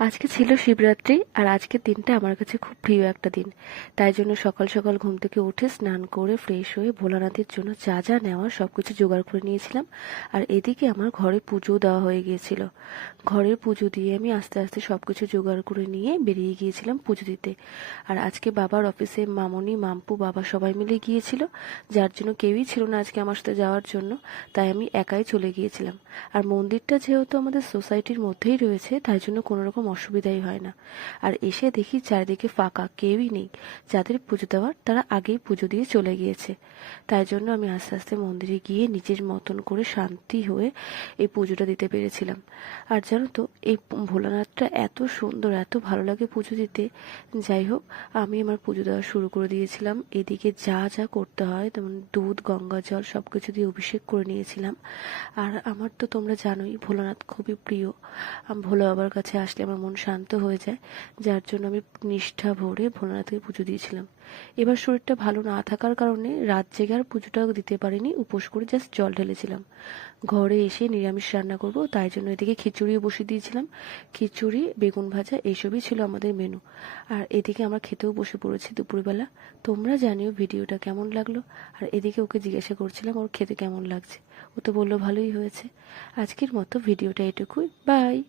আজকে ছিল শিবরাত্রি, আর আজকের দিনটা আমার কাছে খুব প্রিয় একটা দিন। তাই জন্য সকাল সকাল ঘুম থেকে উঠে স্নান করে ফ্রেশ হয়ে ভোলানাথের জন্য যা যা নেওয়ার সবকিছু জোগাড় করে নিয়েছিলাম। আর এদিকে আমার ঘরে পুজো দেওয়া হয়ে গিয়েছিল। ঘরের পুজো দিয়ে আমি আস্তে আস্তে সবকিছু জোগাড় করে নিয়ে বেরিয়ে গিয়েছিলাম পুজো দিতে। আর আজকে বাবার অফিসে মামনি, মাম্পু, বাবা সবাই মিলে গিয়েছিল, যার জন্য কেউই ছিল না আজকে আমার সাথে যাওয়ার জন্য। তাই আমি একাই চলে গিয়েছিলাম। আর মন্দিরটা যেহেতু আমাদের সোসাইটির মধ্যেই রয়েছে, তাই জন্য কোনো রকম অসুবিধাই হয় না। আর এসে দেখি চারিদিকে ফাঁকা, কেউই নেই। যাদের পুজো দেওয়ার তারা আগেই পুজো দিয়ে চলে গিয়েছে। তাই জন্য আমি আস্তে আস্তে মন্দিরে গিয়ে নিজের মতন করে শান্তি হয়ে এই পুজোটা দিতে পেরেছিলাম। আর জানো তো, এই ভোলানাথটা এত সুন্দর, এত ভালো লাগে পুজো দিতে। যাই হোক, আমি আমার পুজো দেওয়া শুরু করে দিয়েছিলাম। এদিকে যা যা করতে হয়, যেমন দুধ, গঙ্গা জল সব কিছু দিয়ে অভিষেক করে নিয়েছিলাম। আর আমার তো তোমরা জানোই ভোলানাথ খুবই প্রিয়। ভোলা বাবার কাছে আসলে আমার মন শান্ত হয়ে যায়, যার জন্য আমি নিষ্ঠা ভরে ভোলানাথকে পুজো দিয়েছিলাম। এবার শরীরটা ভালো না থাকার কারণে রাত জেগে আর পুজোটা দিতে পারিনি, উপোস করে জাস্ট জল ঢেলেছিলাম। ঘরে এসে নিরামিষ রান্না করব, তাই জন্য এদিকে খিচুড়িও বসিয়ে দিয়েছিলাম। খিচুড়ি, বেগুন ভাজা এইসবই ছিল আমাদের মেনু। আর এদিকে আমরা খেতেও বসে পড়েছি দুপুরবেলা। তোমরা জানিও ভিডিওটা কেমন লাগলো। আর এদিকে ওকে জিজ্ঞাসা করছিলাম ওর খেতে কেমন লাগছে। ও তো বললো ভালোই হয়েছে। আজকের মতো ভিডিওটা এটুকুই, বাই।